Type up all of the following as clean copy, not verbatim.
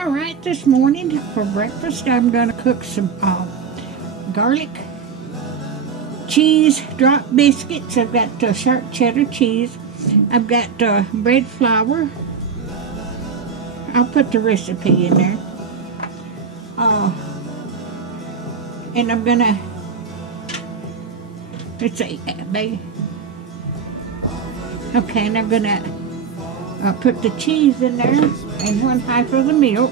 Alright, this morning for breakfast I'm going to cook some garlic cheese drop biscuits. I've got sharp cheddar cheese. I've got bread flour. I'll put the recipe in there. And I'm gonna, let's see, okay, and I'm gonna put the cheese in there and 1/2 of the milk.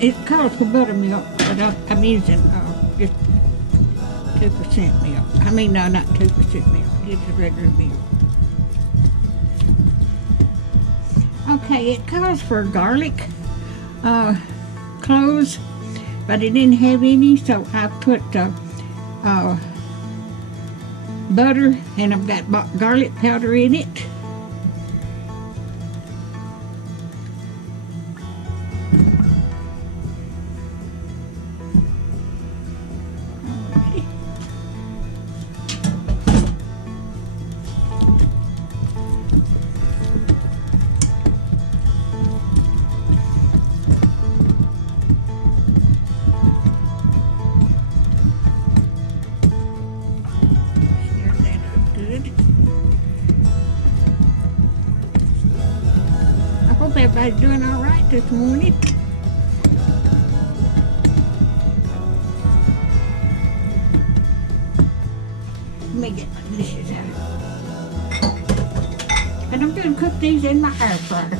It calls for buttermilk, but I'm using just 2% milk. I mean, no, not 2% milk. It's regular milk. Okay, it calls for garlic, cloves, but it didn't have any, so I put butter, and I've got garlic powder in it. Hope everybody's doing all right this morning. Let me get my dishes out. And I'm going to cook these in my air fryer.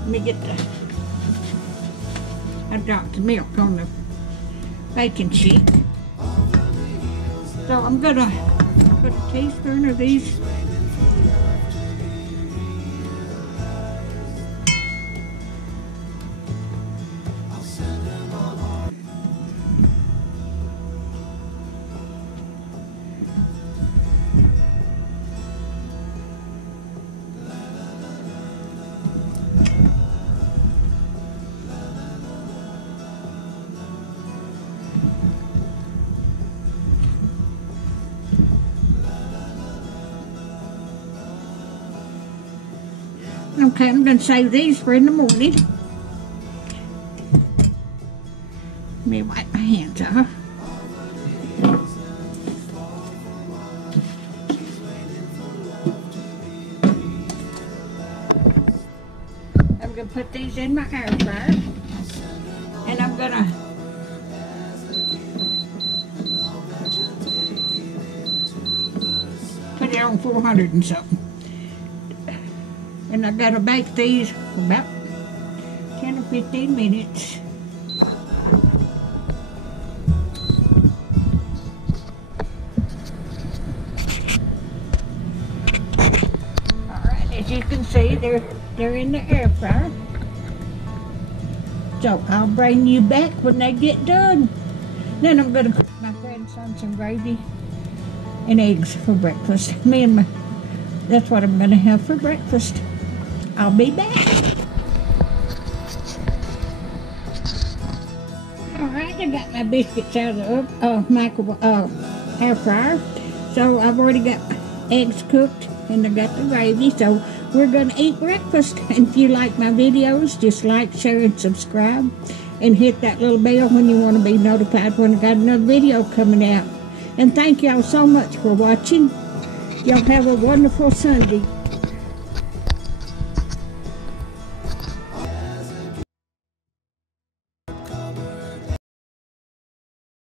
Let me get I dropped the milk on the baking sheet. So I'm going to put a teaspoon of these . Okay, I'm going to save these for in the morning. Let me wipe my hands off. I'm going to put these in my air fryer. And I'm going to put it on 400 and something. And I gotta bake these for about 10 or 15 minutes. Alright, as you can see, they're in the air fryer. So I'll bring you back when they get done. Then I'm gonna cook my grandson some gravy and eggs for breakfast. That's what I'm gonna have for breakfast. I'll be back. Alright, I got my biscuits out of the air fryer. So I've already got eggs cooked and I got the gravy. So we're going to eat breakfast. And if you like my videos, just like, share, and subscribe. And hit that little bell when you want to be notified when I got another video coming out. And thank y'all so much for watching. Y'all have a wonderful Sunday.